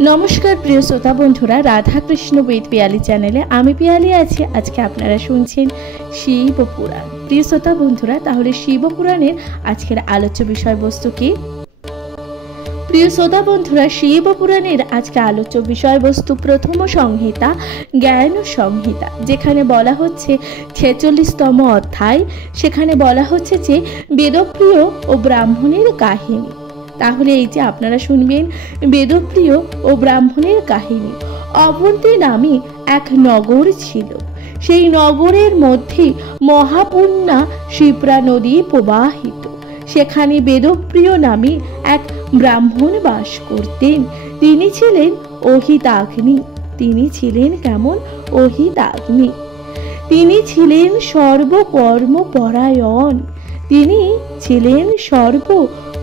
नमस्कार प्रिय श्रोता बंधुरा राधा कृष्ण विद पियाली चैनेले आमी पियाली आछि। आज के आपनारा शुनछेन शिव पुराण। प्रिय श्रोता बंधुरा ताहले शिव पुराणेर आजकेर आलोच्य विषयबस्तु कि? प्रिय श्रोता बंधुरा शिव पुराणेर आजके आलोच्य विषयबस्तु प्रथम संहिता ज्ञान संहिता, जेखाने बला हच्छे 46तम अध्याय। सेखाने बला हच्छे जे वेदप्रिय ओ ब्राह्मणेर काहिनी। ताहले এই যে আপনারা শুনবেন বেদপ্রিয় ও ব্রাহ্মণের কাহিনী। অবন্তী নামে এক নগর ছিল। সেই নগরের মধ্যে মহাপূর্ণা শিপ্রা নদী প্রবাহিত। সেখানে বেদপ্রিয় নামে এক ব্রাহ্মণ বাস করতেন। তিনি ছিলেন অহিতাগ্নি। তিনি ছিলেন কেমন? অহিতাগ্নি। তিনি ছিলেন সর্বকর্মপরায়ণ। তিনি ছিলেন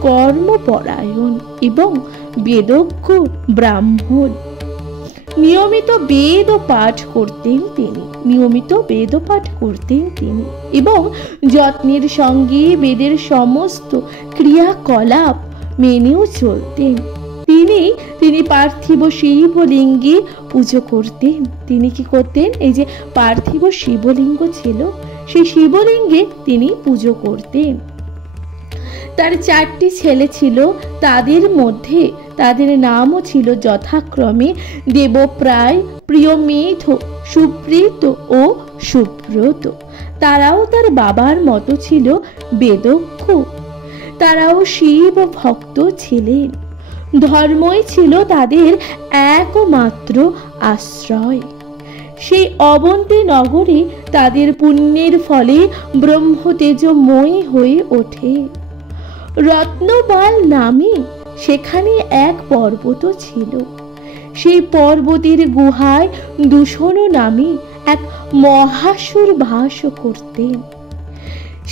কর্মপরায়ণ এবং বেদজ্ঞ ব্রাহ্মণ। নিয়মিত বেদ পাঠ করতেন তিনি এবং যত্নের সঙ্গে বেদের সমস্ত ক্রিয়াকলাপ মেনেও চলতেন। তিনি পার্থিব শিবলিঙ্গে পুজো করতেন। তিনি কি করতেন? এই যে পার্থিব শিবলিঙ্গ ছিল, সেই শিবলিঙ্গে তিনি পুজো করতেন। তার 4টি ছেলে ছিল। তাদের মধ্যে তাদের নামও ছিল যথাক্রমে দেবপ্রায়, প্রিয়মেধ, সুপ্রীত ও সুব্রত। তারাও তার বাবার মতো ছিল বেদজ্ঞ। তারাও শিব ভক্ত ছিলেন। ধর্মই ছিল তাদের একমাত্র আশ্রয়। সেই অবন্তী নগরে তাদের পুণ্যের ফলে ব্রহ্মতেজময়ী হয়ে ওঠে। রত্নবাল নামে সেখানে এক পর্বত ছিল। সেই পর্বতের গুহায় দূষণ নামে এক মহাসুর বাস করতেন।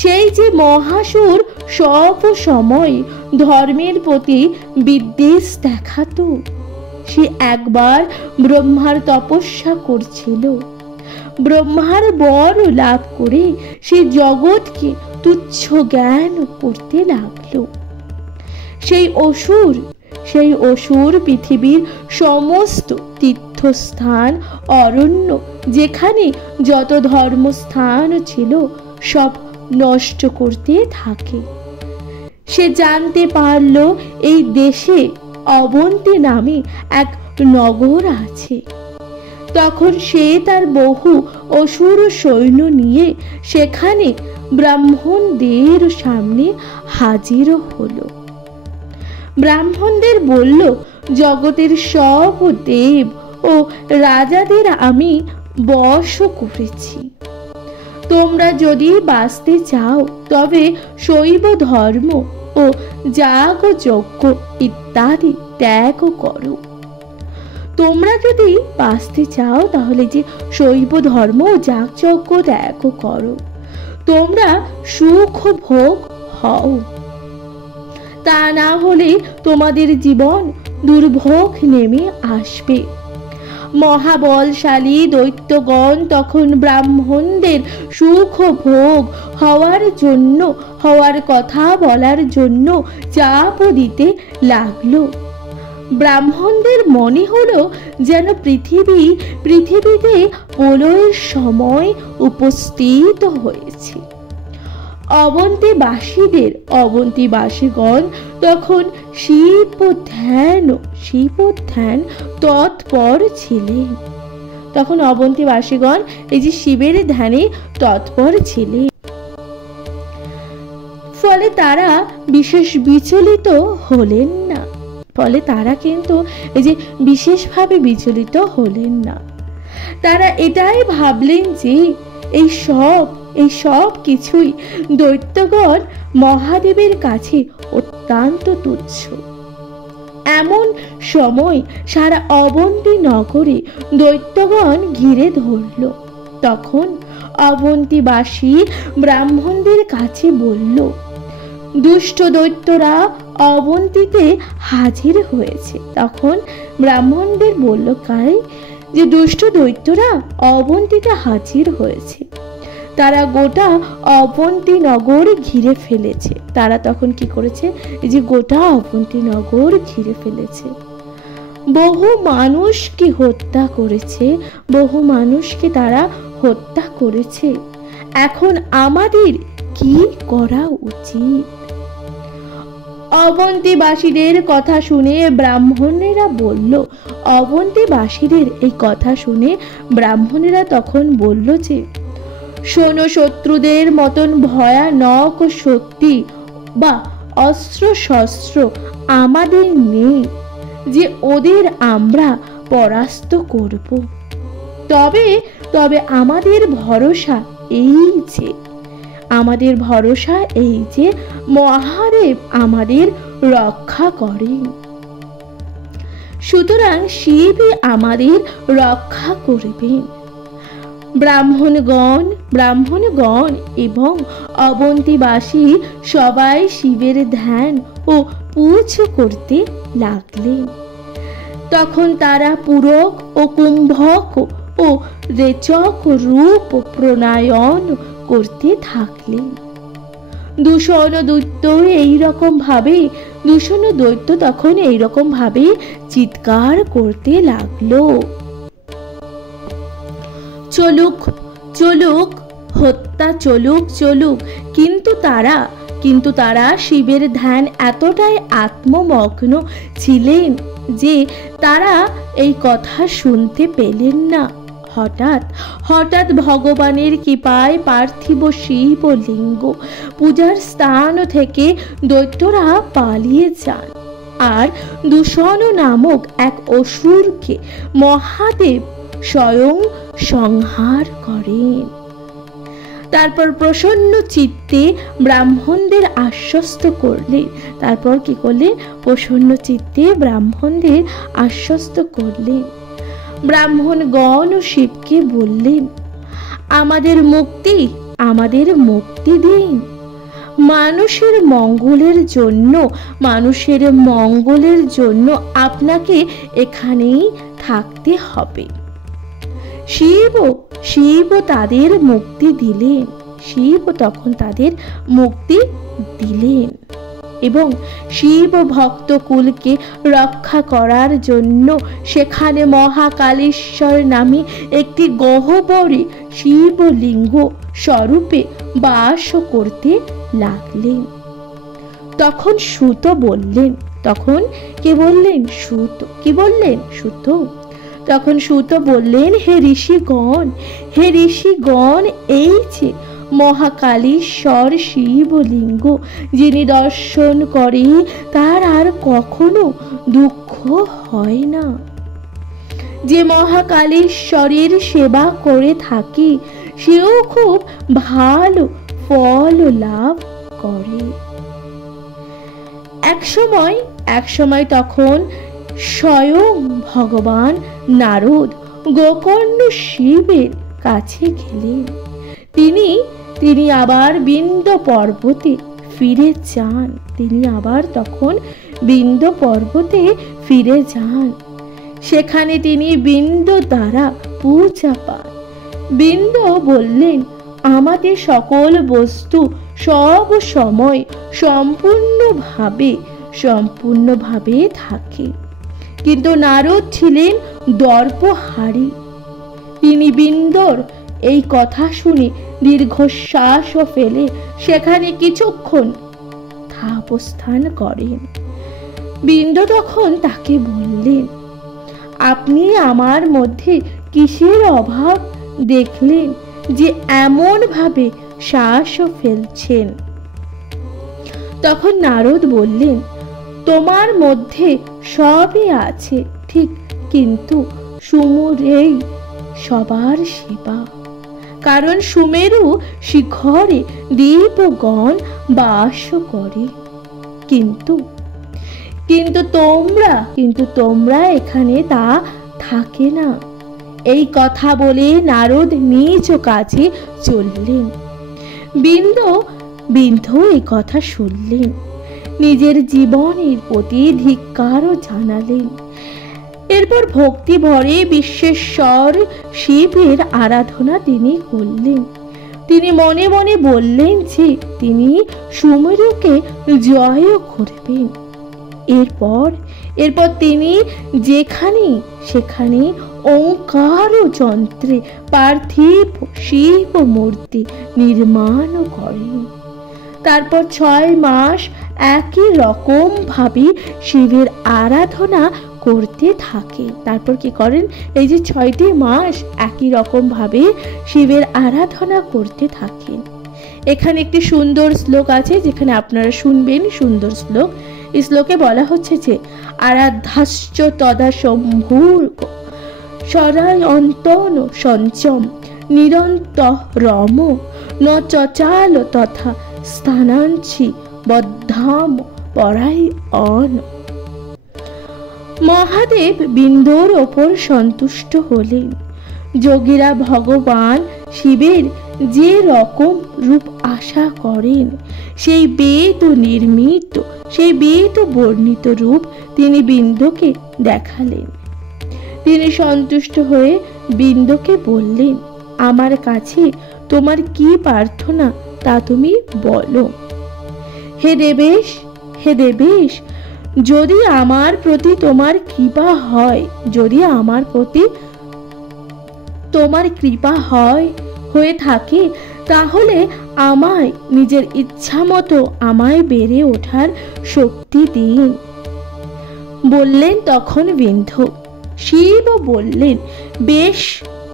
সেই যে মহাসুর সব সময় ধর্মের প্রতি বিদ্বেষ দেখাতো। সে একবার ব্রহ্মার তপস্যা করছিল। ব্রহ্মার বর লাভ করে সে জগৎকে তুচ্ছ জ্ঞান করতে লাগলো। সেই অসুর পৃথিবীর সমস্ত তীর্থস্থান, অরণ্য, যেখানে যত ধর্মস্থান ছিল সব নষ্ট করতে থাকে। সে জানতে পারল এই দেশে অবন্তী নামে এক নগর আছে। তখন সে তার বহু অসুর সৈন্য নিয়ে সেখানে ব্রাহ্মণদের সামনে হাজির হলো। ব্রাহ্মণদের বলল, জগতের সব দেব ও রাজাদের আমি বশ করেছি। তোমরা যদি বাঁচতে চাও তবে শৈব ধর্ম ও যাগ যজ্ঞ ইত্যাদি ত্যাগ করো। তোমরা যদি বাঁচতে চাও তাহলে যে শৈব ধর্ম ও যাগ যজ্ঞ ত্যাগ করো। তোমরা সুখ ভোগ হও, তা না হলে তোমাদের জীবন দুর্ভোগ নেমে আসবে। মহাবলশালী দৈত্যগণ তখন ব্রাহ্মণদের সুখ ভোগ হওয়ার কথা বলার জন্য চাপ দিতে লাগলো। ব্রাহ্মণদের মনে হলো যেন পৃথিবীতে প্রলয়ের সময় উপস্থিত হয়েছে। অবন্তীবাসীগণ তখন শিব ধ্যান তৎপর ছিলেন। তখন অবন্তীবাসীগণ এই যে শিবের ধ্যানে তৎপর ছিলেন। ফলে তারা বিশেষ বিচলিত হলেন না। বিশেষভাবে বিচলিত হলেন না। তারা এটাই ভাবলেন যে এই সব কিছুই দৈত্যগণ মহাদেবের কাছে অত্যন্ত তুচ্ছ। এমন সময় সারা অবন্তী নগরে দৈত্যগণ ঘিরে ধরল। তখন অবন্তীবাসী ব্রাহ্মণদের কাছে বলল, দুষ্ট দৈত্যরা অবন্তীতে হাজির হয়েছে। তখন ব্রাহ্মণদের বলল যে দুষ্ট দৈত্যরা অবন্তীতে হাজির হয়েছে। তারা গোটা অবন্তী নগর ঘিরে ফেলেছে। তারা তখন কি করেছে? এই যে গোটা অবন্তী নগর ঘিরে ফেলেছে। বহু মানুষকে হত্যা করেছে, বহু মানুষকে তারা হত্যা করেছে। এখন আমাদের কি করা উচিত? অবন্তীবাসীদের কথা শুনে ব্রাহ্মণেরা বলল, অবন্তীবাসীদের এই কথা শুনে ব্রাহ্মণেরা তখন বলল যে, শোনো, শত্রুদের মতন ভয়ানক শক্তি বা অস্ত্র শস্ত্র আমাদের নেই যে ওদের আমরা পরাস্ত করব। তবে আমাদের ভরসা এই যে মহাদেব আমাদের রক্ষা করেন। সুতরাং শিবই আমাদের রক্ষা করবেন। ব্রাহ্মণগণ এবং অবন্তীবাসী সবাই শিবের ধ্যান ও পূজা করতে লাগলেন। তখন তারা পুরক ও কুম্ভক ও রেচক রূপ প্রণয়ন করতে থাকলেন। দূষণ দৈত্য তখন এইরকম ভাবে চিৎকার করতে লাগলো, চলুক চলুক হত্যা চলুক চলুক। কিন্তু তারা শিবের ধ্যান এতটাই আত্মমগ্ন ছিলেন যে তারা এই কথা শুনতে পেলেন না। হঠাৎ ভগবানের কৃপায় পার্থিব শিবলিঙ্গ পূজার স্থান থেকে দৈত্যরা পালিয়ে যান আর দূষণ নামক এক অসুরকে মহাদেব স্বয়ং সংহার করেন। তারপর প্রসন্ন চিত্তে ব্রাহ্মণদের আশ্বস্ত করলেন। ব্রাহ্মণগণ শিবকে বললেন, আমাদের মুক্তি দিন। মানুষের মঙ্গলের জন্য আপনাকে এখানেই থাকতে হবে। শিব তাদের মুক্তি দিলেন। শিব তখন তাদের মুক্তি দিলেন এবং শিব ভক্ত কুলকে রক্ষা করার জন্য সেখানে মহাকালেশ্বর নামে একটি গহ্বরে শিবলিঙ্গ স্বরূপে বাস করতে লাগলেন। তখন সুত বললেন, তখন সুত বললেন, হে ঋষিগণ, এই যে মহাকালেশ্বর শিবলিঙ্গ, যিনি দর্শন করে তার আর কখনো দুঃখ হয় না। যে মহাকালেশ্বরের সেবা করে থাকে সেও খুব ভালো ফল লাভ করে। এক সময় তখন স্বয়ং ভগবান নারদ গোকর্ণ শিবের কাছে গেলেন। তিনি আবার বিন্ধ্য পর্বতে ফিরে যান। সেখানে তিনি বিন্ধ্য দ্বারা পূজা পান। বিন্ধ্য বললেন, আমাদের সকল বস্তু সব সময় সম্পূর্ণভাবে থাকে। কিন্তু নারদ ছিলেন দর্পহারী। তিনি বিন্ধ্যর এই কথা শুনে দীর্ঘশ্বাস ফেলে সেখানে কিছুক্ষণ অবস্থান করেন। বিন্ধ্য তখন তাকে বললেন, আপনি আমার মধ্যে কিসের অভাব দেখলেন যে এমন ভাবে শ্বাস ফেলছেন? তখন নারদ বললেন, তোমার মধ্যে সবই আছে ঠিক, কিন্তু সুমেরুই সবার সেবা। কারণ সুমেরু শিখরে দেবগণ বাস করে, কিন্তু তোমরা এখানে তা থাকে না। এই কথা বলে নারদ নিজ কাজে চললেন। বিন্ধ্য এই কথা শুনলেন, নিজের জীবনের প্রতি ধিক্কারও জানালেন। এরপর ভক্তি ভরে বিশ্বেশ্বর শিবের আরাধনা তিনি করলেন। তিনি মনে মনে বললেন যে তিনি সুমেরুকে জয় করবেন। এরপর তিনি যেখানে সেখানে ওঙ্কার যন্ত্রে পার্থিব শিব মূর্তি নির্মাণ করেন। তারপর 6 মাস একই রকম ভাবে শিবের আরাধনা করতে থাকে। তারপর কি করেন, এই যে 6টি মাস একই রকম ভাবে শিবের আরাধনা করতে থাকেন। এখানে একটি সুন্দর শ্লোক আছে, যেখানে আপনারা শুনবেন সুন্দর শ্লোক। এই শ্লোকে বলা হচ্ছে যে আরাধ্যাশ্চ তদা শম্ভুর সরায়ন্তন সঞ্চম নিরন্তরম ন চচাল তথা স্থানাঞ্চি বদ্ধাম পরাই অন। মহাদেব বিন্দুর ওপর সন্তুষ্ট হলেন। যোগীরা ভগবান শিবের যে রকম রূপ আশা করেন, সেই বেদ নির্মিত, সেই বেদ বর্ণিত রূপ তিনি বিন্দুকে দেখালেন। তিনি সন্তুষ্ট হয়ে বিন্দুকে বললেন, আমার কাছে তোমার কি প্রার্থনা তা তুমি বলো। হে দেবেশ, যদি আমার প্রতি তোমার কৃপা হয়, যদি আমার প্রতি তোমার কৃপা হয়ে থাকে, তাহলে আমায় নিজের ইচ্ছা মতো আমায় বেড়ে ওঠার শক্তি দিন। বললেন তখন বিন্ধু। শিব বললেন, বেশ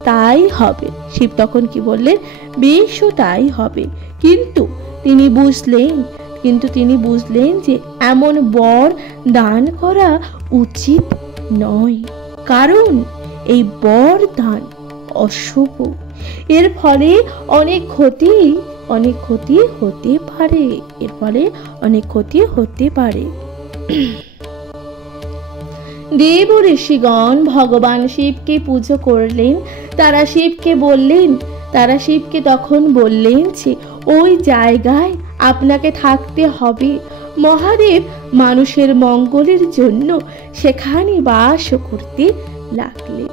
তাই হবে। শিব তখন কি বললেন, বেশ তাই হবে। কিন্তু তিনি বুঝলেন যে এমন বর দান করা উচিত নয়, কারণ এই বর দান অশুভ। এর ফলে অনেক ক্ষতি হতে পারে। দেব ঋষিগণ ভগবান শিবকে পুজো করলেন। তারা শিবকে তখন বললেন যে ওই জায়গায় আপনাকে থাকতে হবে। মহাদেব মানুষের মঙ্গলের জন্য সেখানে বাস করতে লাগলেন।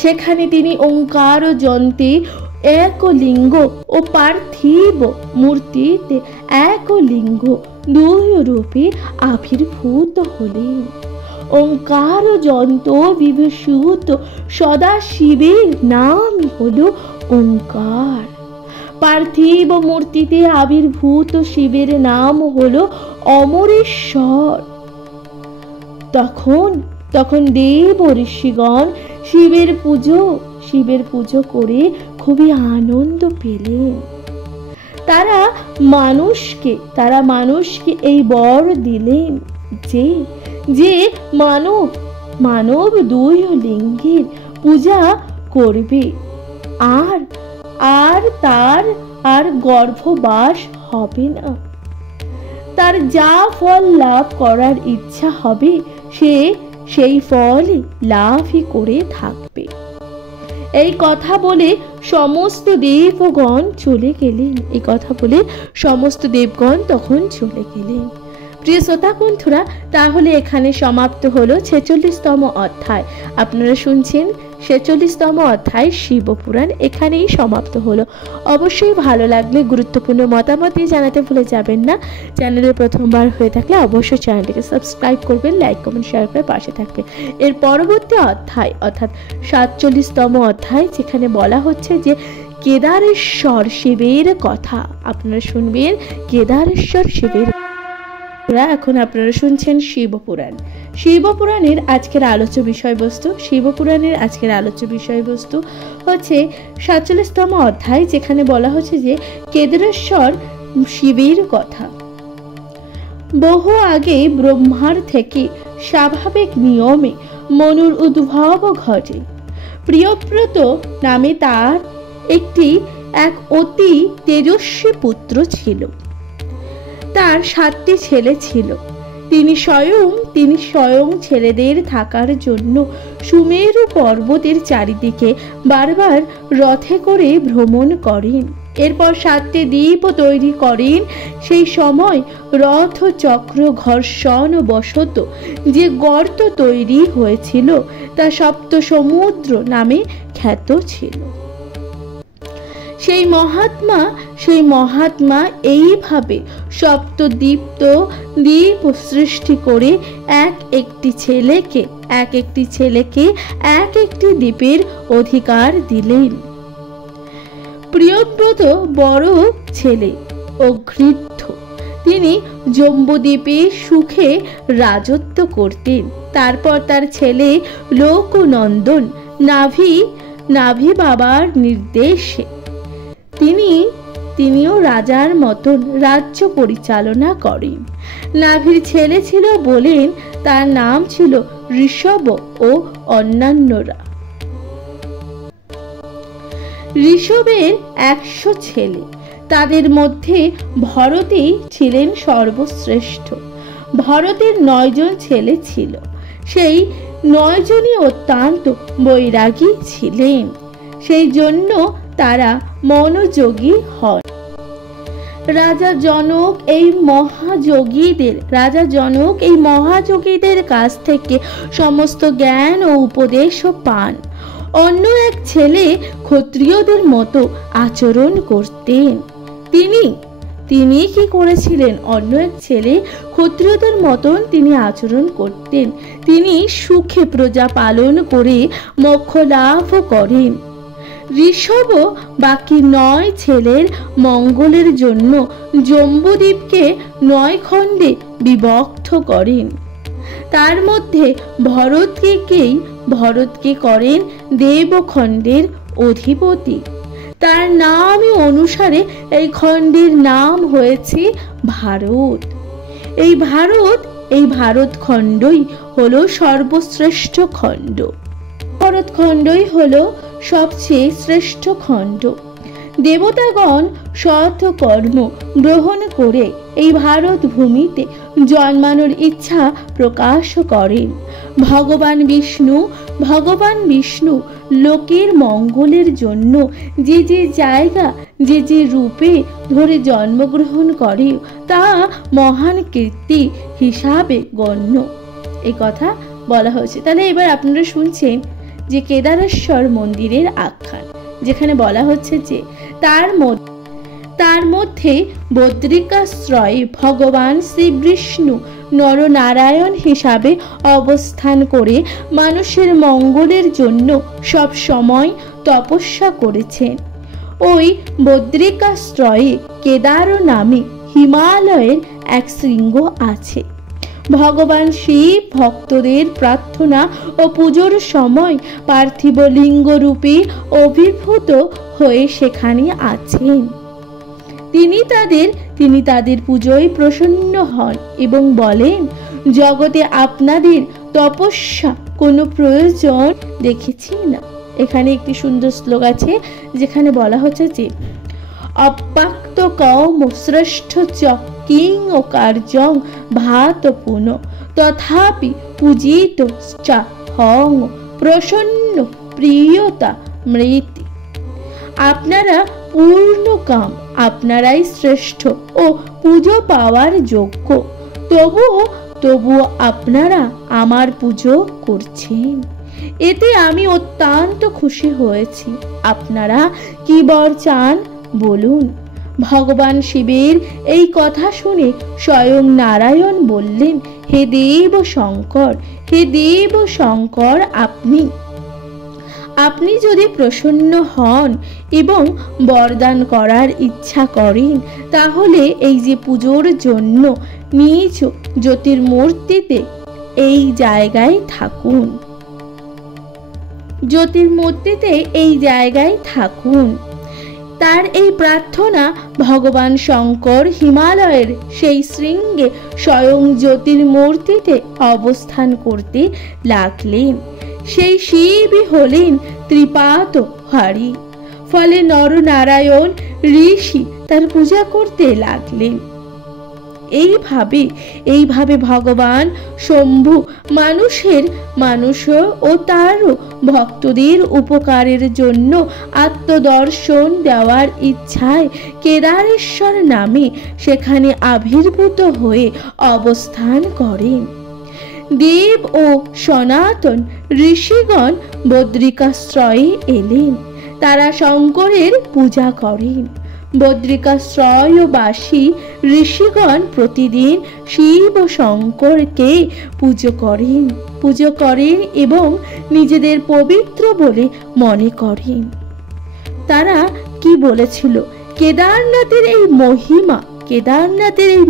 সেখানে তিনি ওঙ্কার যন্ত্রে একলিঙ্গ ও পার্থিব মূর্তিতে একলিঙ্গ 2 রূপে আবির্ভূত হলেন। ওঙ্কার যন্ত্র বিভূষিত সদা শিবের নাম হলো ওঙ্কার। পার্থিব মূর্তিতে আবির্ভূত শিবের নাম হলো অমরেশ্বর। তখন দেব ঋষিগণ শিবের পুজো করে খুবই আনন্দ পেলেন। তারা মানুষকে এই বর দিলেন যে মানব 2 লিঙ্গের পূজা করবে, তার আর গর্ভবাস হবে না। তার যা ফল লাভ করার ইচ্ছা হবে সেই ফল লাভই করে থাকবে। এই কথা বলে সমস্ত দেবগণ তখন চলে গেলেন। প্রিয় শ্রোতা বন্ধুরা, তাহলে এখানে সমাপ্ত হলো 46তম অধ্যায়। আপনারা শুনছেন 46তম অধ্যায় শিবপুরাণ এখানেই সমাপ্ত হলো। অবশ্যই ভালো লাগলে গুরুত্বপূর্ণ মতামত দিয়ে জানাতে ভুলে যাবেন না। চ্যানেলে প্রথমবার হয়ে থাকলে অবশ্যই চ্যানেলটিকে সাবস্ক্রাইব করবেন, লাইক কমেন্ট শেয়ার করে পাশে থাকবেন। এর পরবর্তী অধ্যায় অর্থাৎ 47তম অধ্যায়, যেখানে বলা হচ্ছে যে কেদারেশ্বর শিবের কথা। আপনারা শুনবেন কেদারেশ্বর শিবের। এখন আপনারা শুনছেন শিবপুরাণের আজকের আলোচ্য বিষয়বস্তু হচ্ছে 47তম অধ্যায়, যেখানে বলা হচ্ছে যে কেদারেশ্বর শিবের কথা। বহু আগে ব্রহ্মার থেকে স্বাভাবিক নিয়মে মনুর উদ্ভব ঘটে। প্রিয়ব্রত নামে তার এক অতি তেজস্বী পুত্র ছিল। তার 7টি ছেলে ছিল। তিনি স্বয়ং ছেলেদের থাকার জন্য সুমেরু পর্বতের চারিদিকে বারবার রথে করে ভ্রমণ করেন। এরপর 7টি দ্বীপ তৈরি করেন। সেই সময় রথ চক্র ঘর্ষণ বশত যে গর্ত তৈরি হয়েছিল তা সপ্ত সমুদ্র নামে খ্যাত ছিল। সেই মহাত্মা এইভাবে সপ্তদীপ্ত দ্বীপ সৃষ্টি করে এক একটি ছেলেকে এক একটি দ্বীপের অধিকার দিলেন। প্রিয়ব্রত বড় ছেলে ও গৃদ্ধ, তিনি জম্বুদ্বীপে সুখে রাজত্ব করতেন। তারপর তার ছেলে লোকনন্দন নাভি বাবার নির্দেশে তিনিও রাজার মতন রাজ্য পরিচালনা করেন। নাভির ছেলে ছিল বলেন তার নাম ছিল ঋষভ ও অন্যান্যরা। ঋষভের 100 ছেলে, তাদের মধ্যে ভরতই ছিলেন সর্বশ্রেষ্ঠ। ভরতের 9 জন ছেলে ছিল, সেই 9 জনই অত্যন্ত বৈরাগী ছিলেন, সেই জন্য তারা মনোযোগী হন। রাজা জনক এই মহাযোগীদের কাছ থেকে সমস্ত জ্ঞান ও উপদেশও পান। অন্য এক ছেলে ক্ষত্রিয়দের মতো আচরণ করতেন। তিনি কি করেছিলেন? অন্য এক ছেলে ক্ষত্রিয়দের মতন তিনি আচরণ করতেন। তিনি সুখে প্রজা পালন করে মোক্ষ লাভ করেন। ঋষভ বাকি 9 ছেলের মঙ্গলের জন্য জম্বুদ্বীপকে 9 খণ্ডে বিভক্ত করেন। তার মধ্যে ভরতকে করেন দেবখণ্ডের অধিপতি। তার নাম অনুসারে এই খণ্ডের নাম হয়েছে ভারত। এই ভারত খণ্ডই হলো সর্বশ্রেষ্ঠ খণ্ড। ভারত খণ্ডই হলো সবচেয়ে শ্রেষ্ঠ খণ্ড। দেবতাগণ সৎ কর্ম গ্রহণ করে এই ভারত ভূমিতে জন্মানোর ইচ্ছা প্রকাশ করেন। ভগবান বিষ্ণু লোকের মঙ্গলের জন্য যে জায়গা যে রূপে ধরে জন্মগ্রহণ করে তা মহান কীর্তি হিসাবে গণ্য। এই কথা বলা হয়েছে। তাহলে এবার আপনারা শুনছেন যে কেদারেশ্বর মন্দিরের আখ্যান, যেখানে বলা হচ্ছে যে তার মধ্যে বদ্রিকাশ্রয়ে ভগবান শ্রী বিষ্ণু নরনারায়ণ হিসাবে অবস্থান করে মানুষের মঙ্গলের জন্য সব সময় তপস্যা করেছেন। ওই বদ্রিকাশ্রয়ে কেদার নামে হিমালয়ের এক শৃঙ্গ আছে। ভগবান শিব ভক্তদের প্রার্থনা ও পুজোর সময় পার্থিব লিঙ্গ রূপে অভিভূত হয়ে সেখানে আছেন। তিনি তাদের পুজোয় প্রসন্ন হন এবং বলেন, জগতে আপনাদের তপস্যা কোনো প্রয়োজন দেখেছি না। এখানে একটি সুন্দর শ্লোক আছে যেখানে বলা হচ্ছে যে অপ্রাক্ত কৌম শ্রেষ্ঠ চ কিং ও কার্যং ভাত পুন তথাপি পূজিত চা হং প্রসন্ন প্রিয়তা মৃতি। আপনারা পূর্ণ কাম, আপনারাই শ্রেষ্ঠ ও পুজো পাওয়ার যোগ্য, তবুও আপনারা আমার পুজো করছেন, এতে আমি অত্যন্ত খুশি হয়েছি। আপনারা কি বর চান বলুন। ভগবান শিবের এই কথা শুনে স্বয়ং নারায়ণ বললেন, হে দেব শঙ্কর, আপনি যদি প্রসন্ন হন এবং বরদান করার ইচ্ছা করেন, তাহলে এই যে পুজোর জন্য নিজ জ্যোতির্মূর্তিতে এই জায়গায় থাকুন। তার এই প্রার্থনা ভগবান শঙ্কর হিমালয়ের সেই শৃঙ্গে স্বয়ং জ্যোতির্মূর্তিতে অবস্থান করতে লাগলেন। সেই শিবই হলেন ত্রিপাদহারী। ফলে নরনারায়ণ ঋষি তার পূজা করতে লাগলেন। এইভাবে ভগবান শম্ভু মানুষ ও তার ভক্তদের উপকারের জন্য আত্মদর্শন দেওয়ার ইচ্ছায় কেদারেশ্বর নামে সেখানে আবির্ভূত হয়ে অবস্থান করেন। দেব ও সনাতন ঋষিগণ বদ্রিকাশ্রয়ে এলেন। তারা শঙ্করের পূজা করেন। বদ্রিকাশ্রয়বাসী ঋষিগণ প্রতিদিন শিব ও শঙ্করকে পুজো করেন এবং নিজেদের পবিত্র বলে মনে করেন। তারা কি বলেছিল? কেদারনাথের এই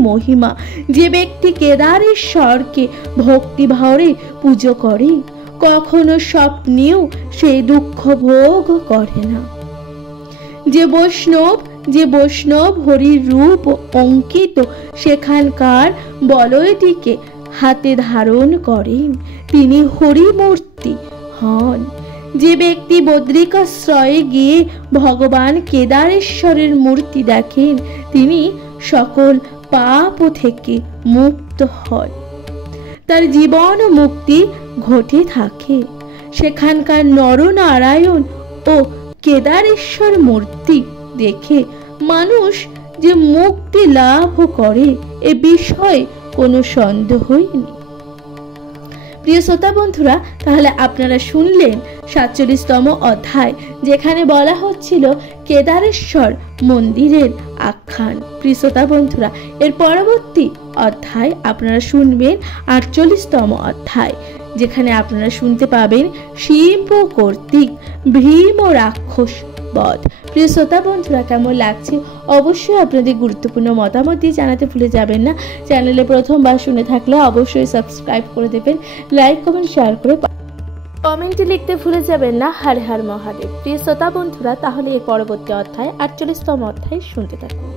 মহিমা, যে ব্যক্তি কেদারেশ্বরকে ভক্তি ভরে পুজো করে কখনো স্বপ্নেও সে দুঃখ ভোগ করে না। যে বৈষ্ণব হরির রূপ অঙ্কিত সেখানকার বলয়টিকে হাতে ধারণ করেন তিনি হরিমূর্তি হন। যে ব্যক্তি বদ্রিকাশ্রয়ে গিয়ে ভগবান কেদারেশ্বরের মূর্তি দেখেন তিনি সকল পাপ থেকে মুক্ত হন, তার জীবন মুক্তি ঘটে থাকে। সেখানকার নরনারায়ণ ও কেদারেশ্বর মূর্তি দেখে মানুষ যে মুক্তি লাভ করে এ বিষয়ে কোনো সন্দেহই নেই। প্রিয় শ্রোতা বন্ধুরা, তাহলে আপনারা শুনলেন 47তম অধ্যায়, যেখানে বলা হচ্ছিল কেদারেশ্বর মন্দিরের আখ্যান। প্রিয় শ্রোতা বন্ধুরা, এর পরবর্তী অধ্যায় আপনারা শুনবেন 48তম অধ্যায়, যেখানে আপনারা শুনতে পাবেন শিব কর্তৃক ভীম ও রাক্ষস বধ। প্রিয় শ্রোতা বন্ধুরা, কেমন লাগছে অবশ্যই আপনাদের গুরুত্বপূর্ণ মতামত দিয়ে জানাতে ভুলে যাবেন না। চ্যানেলে প্রথমবার শুনে থাকলে অবশ্যই সাবস্ক্রাইব করে দেবেন, লাইক কমেন্ট শেয়ার করে কমেন্টে লিখতে ভুলে যাবেন না। হর হর মহাদেব। প্রিয় শ্রোতা বন্ধুরা, তাহলে এর পরবর্তী অধ্যায় 48তম অধ্যায় শুনতে থাকুন।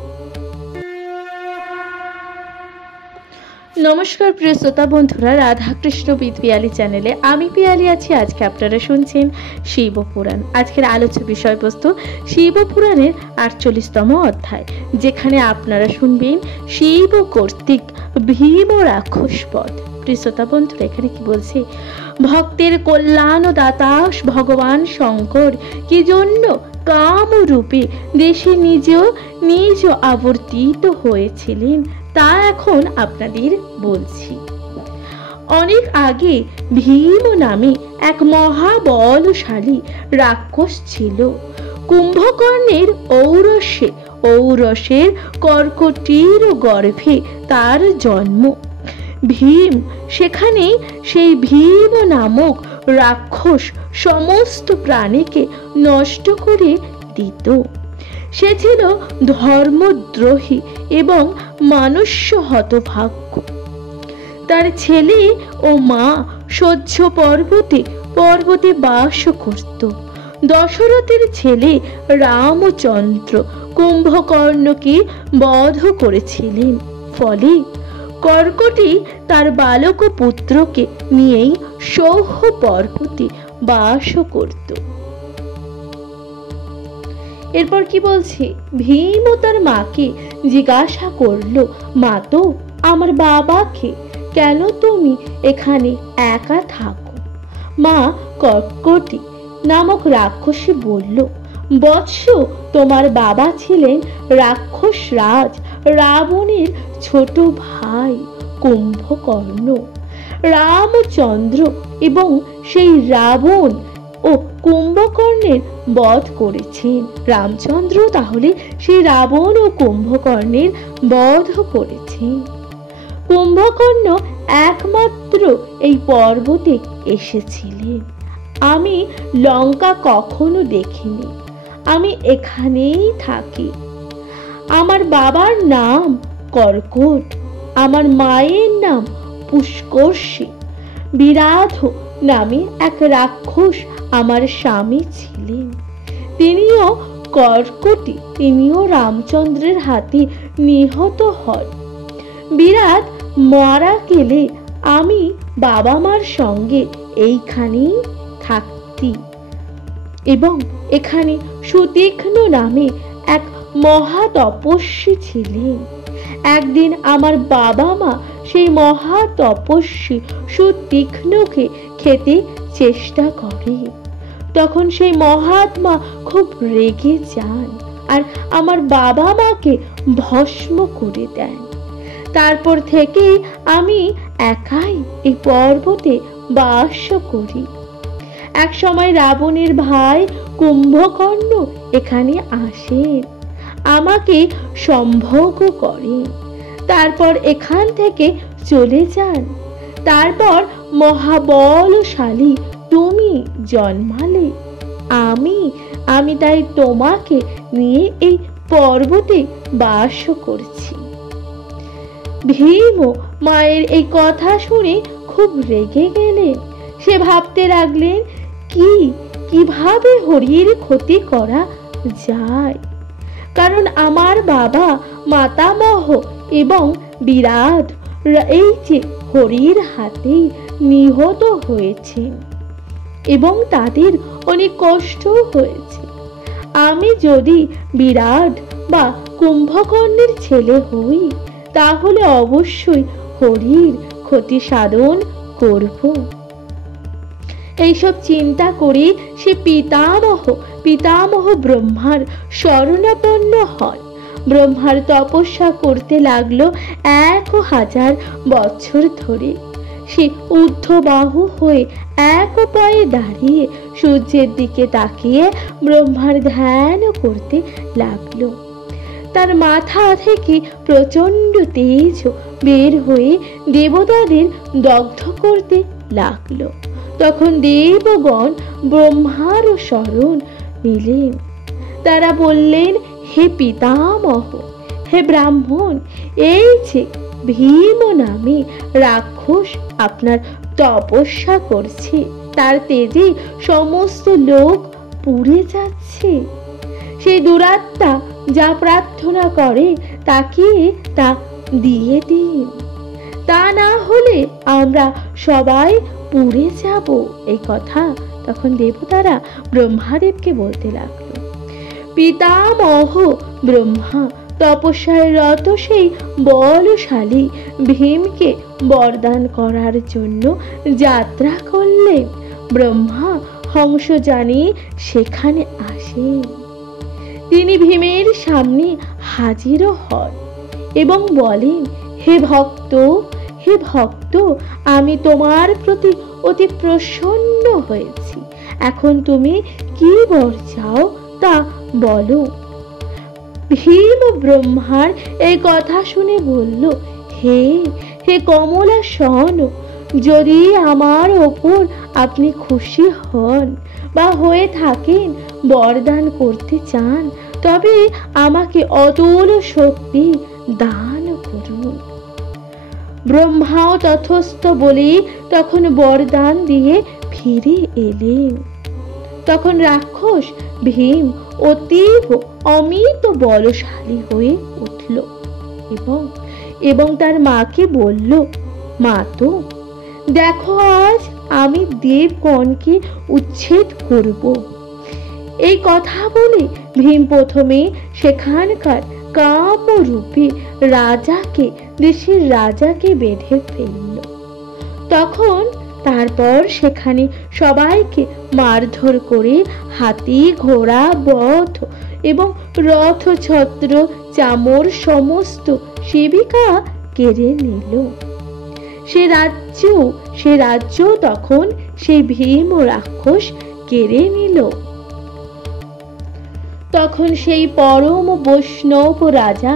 নমস্কার প্রিয় শ্রোতা বন্ধুরা, রাধাকৃষ্ণ উইথ পিয়ালি চ্যানেলে আমি পিয়ালি আছি। আজকে আপনারা শুনছেন শিব পুরাণ। আজকের আলোচ্য বিষয়বস্তু শিব পুরাণের 48তম অধ্যায়, যেখানে আপনারা শুনবেন শিব কর্তৃক ভীম ও রাক্ষস বধ। প্রিয় শ্রোতা বন্ধুরা, এখানে কি বলছে? ভক্তের কল্যাণ ও দাতাস ভগবান শঙ্কর কি জন্য কাম রূপে দেশে নিজ আবর্তিত হয়েছিলেন তা এখন আপনাদের বলছি। অনেক আগে ভীম নামে এক মহাবলশালী রাক্ষস ছিল। কুম্ভকর্ণের ঔরসের কর্কটির গর্ভে তার জন্ম। ভীম সেখানে সেই ভীম নামক রাক্ষস সমস্ত প্রাণীকে নষ্ট করে দিত। সে ছিল ধর্মদ্রোহী এবং মানুষ্য হতভাগ্য। তার ছেলে ও মা সহ্য পর্বতে বাস করত। দশরথের ছেলে রামচন্দ্র কুম্ভকর্ণকে বধ করেছিলেন। ফলে কর্কটি তার বালক পুত্রকে নিয়েই সৌহ পর্বতে বাস করত। এরপর কি বলছে? ভীম ও তার মাকে জিজ্ঞাসা করলো, মা তো আমার বাবাকে, কেন তুমি এখানে একা থাকো? মা কর্কটি নামক রাক্ষসী বলল, বৎস, তোমার বাবা ছিলেন রাক্ষস রাজ রাবণের ছোট ভাই কুম্ভকর্ণ। রামচন্দ্র এবং সেই রাবণ ও কুম্ভকর্ণের বধ করেছেন। রামচন্দ্র তাহলে সেই রাবণ ও কুম্ভকর্ণের বধ করেছেন। কুম্ভকর্ণ একমাত্র এই পর্বতে এসেছিলেন। আমি লঙ্কা কখনো দেখিনি, আমি এখানেই থাকি। আমার বাবার নাম কর্কট, আমার মায়ের নাম পুষ্কর্ষী। বিরাধ নামে এক রাক্ষস আমার স্বামী ছিলেন। তিনিও রামচন্দ্রের হাতে নিহত হন। বিরাট মারা গেলে আমি বাবা মার সঙ্গে এইখানেই থাকতি এবং এখানে সুতীক্ষ্ণ নামে এক মহা তপস্বী ছিলেন। একদিন আমার বাবা মা সেই মহা তপস্বী সুতীক্ষ্ণকে খেতে চেষ্টা করে। তখন সেই মহাত্মা খুব রেগে যান আর আমার বাবা মাকে ভস্ম করে দেন। তারপর থেকে আমি একাই এই পর্বতে বাস করি। এক সময় রাবণের ভাই কুম্ভকর্ণ এখানে আসেন, আমাকে সম্ভোগ করেন, তারপর এখান থেকে চলে যান। তারপর মহাবলশালী তুমি জন্মালে। আমি তাই তোমাকে নিয়ে এই পর্বতে বাস করছি। ভীম মায়ের এই কথা শুনে খুব রেগে গেলেন। সে ভাবতে লাগলেন, কিভাবে হরির ক্ষতি করা যায়, কারণ আমার বাবা মাতামহ এবং বিরাট এই যে হরির হাতে নিহত হয়েছেন এবং তাদের অনেক কষ্ট হয়েছে। আমি যদি বিরাট বা কুম্ভকর্ণের ছেলে হই, তাহলে অবশ্যই হরির ক্ষতি সাধন করব। এইসব চিন্তা করে সে পিতামহ ব্রহ্মার শরণাপন্ন হন। ব্রহ্মার তপস্যা করতে লাগলো 1000 বছর ধরে। সে ঊর্ধ্ববাহু হয়ে এক পায়ে দাঁড়িয়ে সূর্যের দিকে তাকিয়ে ব্রহ্মার ধ্যান করতে লাগলো। তার মাথা থেকে প্রচন্ড তেজ বের হয়ে দেবতাদের দগ্ধ করতে লাগলো। তখন দেবগণ ব্রহ্মার শরণ নিলেন। তারা বললেন, হে পিতামহ, হে ব্রাহ্মণ, এই যে ভীম নামে রাক্ষস আপনার তপস্যা করছে, তার তেজে সমস্ত লোক পুড়ে যাচ্ছে। সেই দুরাত্মা যা প্রার্থনা করে তাকে তা দিয়ে দিন, তা না হলে আমরা সবাই পুড়ে যাব। এই কথা তখন দেবতারা ব্রহ্মাদেবকে বলতে লাগলো। পিতামহ ব্রহ্মা তপস্যায় রত সেই বলশালী ভীমকে বরদান করার জন্য যাত্রা করলেন। ব্রহ্মা হংস জানিয়ে সেখানে আসেন। তিনি ভীমের সামনে হাজির হন এবং বলেন, হে ভক্ত, আমি তোমার প্রতি অতি প্রসন্ন হয়েছি। এখন তুমি কি বর চাও তা বলো। ভীম ব্রহ্মার এই কথা শুনে বলল, হে কমলাসন, যদি আমার ওপর আপনি খুশি হন বা হয়ে থাকেন, বরদান করতে চান, তবে আমাকে অতুল শক্তি দান করুন। ব্রহ্মাও তথস্থ বলে তখন বরদান দিয়ে ফিরে এলেন। তখন রাক্ষস ভীম অতীব অমিত বলশালী হয়ে উঠল এবং তার মাকে বলল, মা তো দেখো, আজ আমি দেবগণকে উচ্ছেদ করব। এই কথা বলে ভীম প্রথমে সেখানকার কামরূপী দেশের রাজাকে বেঁধে ফেলল। তারপর সেখানে সবাইকে মারধর করে হাতি, ঘোড়া, বধ এবং রথ, ছত্র, চামর সমস্ত সেবিকা কেড়ে নিল। সে রাজ্য তখন সেই ভীম ও রাক্ষস কেড়ে নিল। তখন সেই পরম বৈষ্ণব রাজা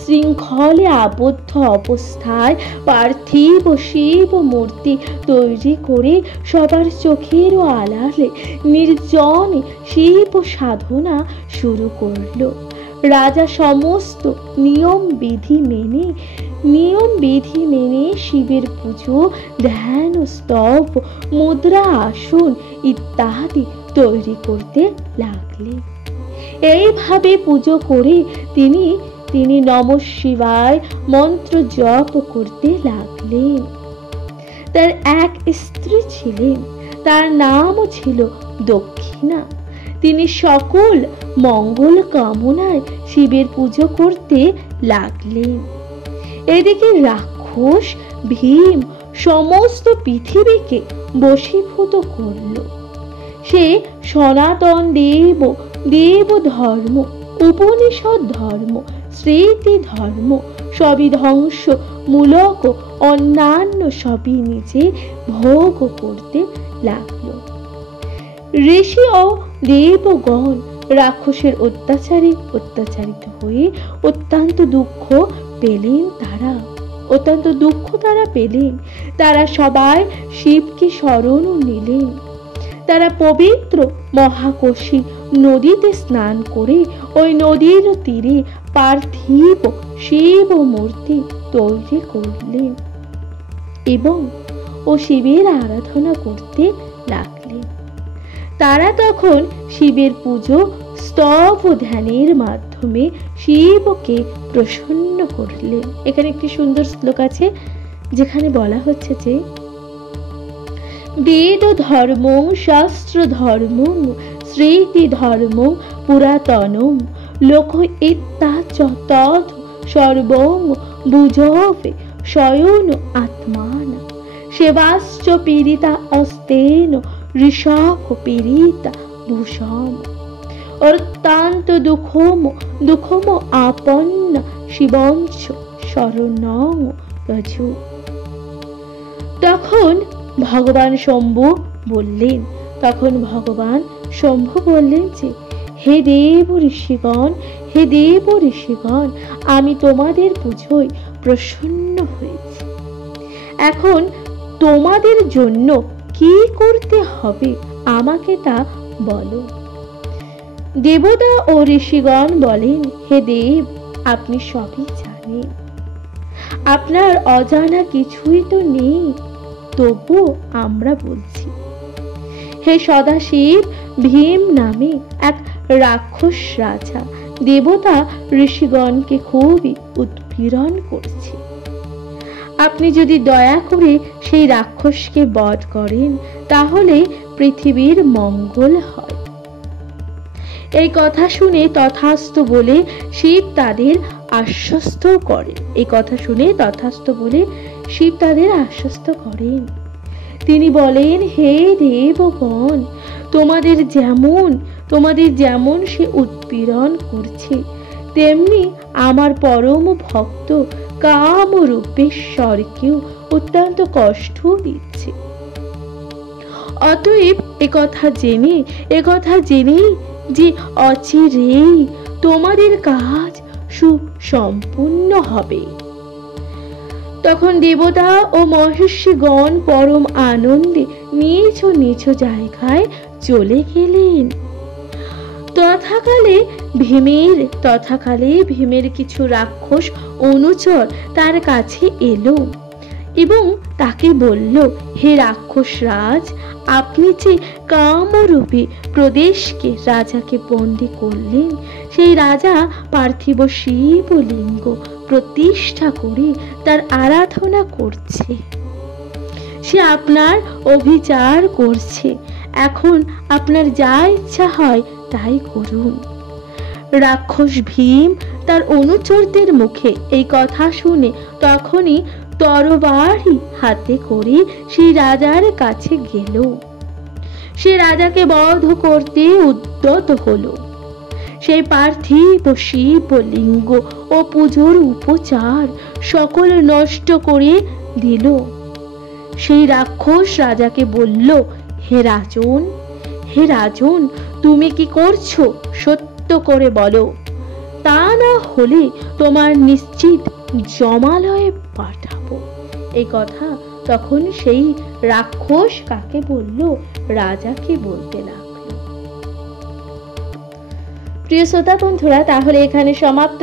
শৃঙ্খলে আবদ্ধ অবস্থায় পার্থিব শিব মূর্তি তৈরি করে সবার চোখের আড়ালে নির্জনে শিব সাধনা শুরু করল। রাজা সমস্ত নিয়ম বিধি মেনে শিবের পুজো, ধ্যান, স্তব, মুদ্রা, আসন ইত্যাদি তৈরি করতে লাগলেন। এইভাবে পুজো করে তিনি নমঃ শিবায় মন্ত্র জপ করতে লাগলেন। তার এক স্ত্রী ছিলেন, তার নামও ছিল দক্ষিণা। তিনি সকল মঙ্গল কামনায় শিবের পুজো করতে লাগলেন। এদিকে রাক্ষস ভীম সমস্ত পৃথিবীকে বশীভূত করল। সে সনাতন দেব ধর্ম, উপনিষদ ধর্ম, স্মৃতি ধর্ম সবই ধ্বংস মূলক অন্যান্য সবই নিজে ভোগ করতে লাগলো। ঋষি ও দেবগণ রাক্ষসের অত্যাচারে অত্যাচারিত হয়ে অত্যন্ত দুঃখ পেলেন। তারা সবাই শিবকে শরণ নিলেন। তারা পবিত্র মহাকোশী নদীতে স্নান করে ওই নদীর তীরে পার্থিব শিব মূর্তি তৈরি করলেন এবং ও শিবের আরাধনা করতে লাগলেন। তারা তখন শিবের পুজো স্তব ও ধ্যানের মাধ্যমে শিবকে প্রসন্ন করলেন। এখানে একটি সুন্দর শ্লোক আছে যেখানে বলা হচ্ছে যে বেদ ধর্মং শাস্ত্র ধর্মং স্মৃতি ধর্মং পুরাতনম লোক ইত্যাচ তৎ সর্বং বুঝবে স্বয়ং আত্মান সেবাশ্চ পীড়িতা অস্তেন ঋষভ পীড়িতা ভূষম অত্যন্ত দুঃখম আপন্ন শিবঞ্চ শরণং রজু। তখন ভগবান শম্ভু বললেন যে হে দেব ঋষিগণ আমি তোমাদের পুজোয় প্রসন্ন হয়েছি। এখন তোমাদের জন্য কি করতে হবে আমাকে তা বলো। দেবতা ও ঋষিগণ বলেন হে দেব আপনি সবই জানেন, আপনার অজানা কিছুই তো নেই, তবু আমরা বলছি। হে সদাশিব, ভীম নামে এক রাক্ষস রাজা দেবতা ঋষিগণকে খুবই উৎপীড়ন করছে। আপনি যদি দয়া করে সেই রাক্ষসকে বধ করেন তাহলে পৃথিবীর মঙ্গল হয়। এই কথা শুনে তথাস্তু বলে শিব তাদের আশ্বস্ত করেন। তিনি বলেন হে দেবগণ তোমাদের যেমন সে উৎপীড়ন করছে তেমনি আমার পরম ভক্ত কামরূপেশ্বরকেও অত্যন্ত কষ্ট দিচ্ছে। অতএব একথা জেনে যে অচিরেই তোমাদের কাজ সুসম্পূর্ণ হবে। তখন দেবতা ও মহর্ষিগণ পরম আনন্দে নিজ নিজ জায়গায় চলে গেলেন। তথাকালে ভীমের কিছু রাক্ষস অনুচর তার কাছে এলো এবং তাকে বলল হে রাক্ষস রাজ, আপনি যে কামরূপী প্রদেশকে রাজাকে বন্দী করলেন, সেই রাজা পার্থিব শিবলিঙ্গ প্রতিষ্ঠা করে তার আরাধনা করছে। সে আপনার অভিচার করছে। এখন আপনার যা ইচ্ছা হয় তাই করুন। রাক্ষস ভীম তার অনুচরদের মুখে এই কথা শুনে তখনই তরবারি হাতে করে সেই রাজার কাছে গেল। সে রাজাকে বধ করতে উদ্যত হলো। সেই পার্থিব শিবলিঙ্গ ও পুজোর উপচার সকল নষ্ট করে দিল। সেই রাক্ষস রাজাকে বলল হে রাজন তুমি কি করছো সত্য করে বলো, তা না হলে তোমার নিশ্চিত জমালয়ে পাঠাবো। এই কথা তখন সেই রাক্ষস কাকে বলল? রাজাকে বলতে লাগলো। প্রিয় শ্রোতা বন্ধুরা, তাহলে এখানেই সমাপ্ত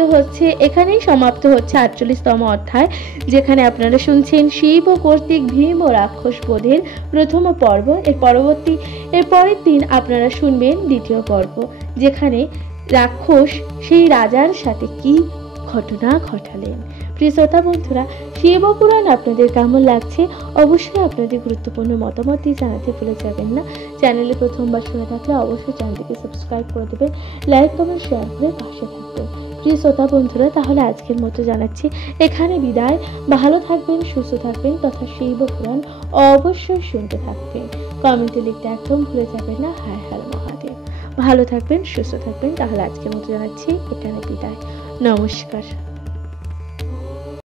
হচ্ছে 48তম অধ্যায়, যেখানে আপনারা শুনছেন শিব কর্তৃক ভীম ও রাক্ষস বধের প্রথম পর্ব। এর পরের দিন আপনারা শুনবেন দ্বিতীয় পর্ব, যেখানে রাক্ষস সেই রাজার সাথে কি ঘটনা ঘটালেন। প্রিয় শ্রোতা বন্ধুরা, শিবপুরাণ আপনাদের কেমন লাগছে অবশ্যই আপনাদের গুরুত্বপূর্ণ মতামত দিয়ে জানাতে ভুলে যাবেন না। চ্যানেলে প্রথমবার শুনে থাকলে অবশ্যই চ্যানেলটিকে সাবস্ক্রাইব করে দেবেন, লাইক কমেন্ট শেয়ার করে পাশে থাকবেন। প্রিয় শ্রোতা বন্ধুরা, তাহলে আজকের মতো জানাচ্ছি এখানে বিদায়। ভালো থাকবেন, সুস্থ থাকবেন তথা শিবপুরাণ অবশ্যই শুনতে থাকবেন। কমেন্টে লিখতে একদম ভুলে যাবেন না। হ্যাঁ হ্যাঁ মহাদেব। ভালো থাকবেন, সুস্থ থাকবেন। তাহলে আজকের মতো জানাচ্ছি এখানে বিদায়। নমস্কার।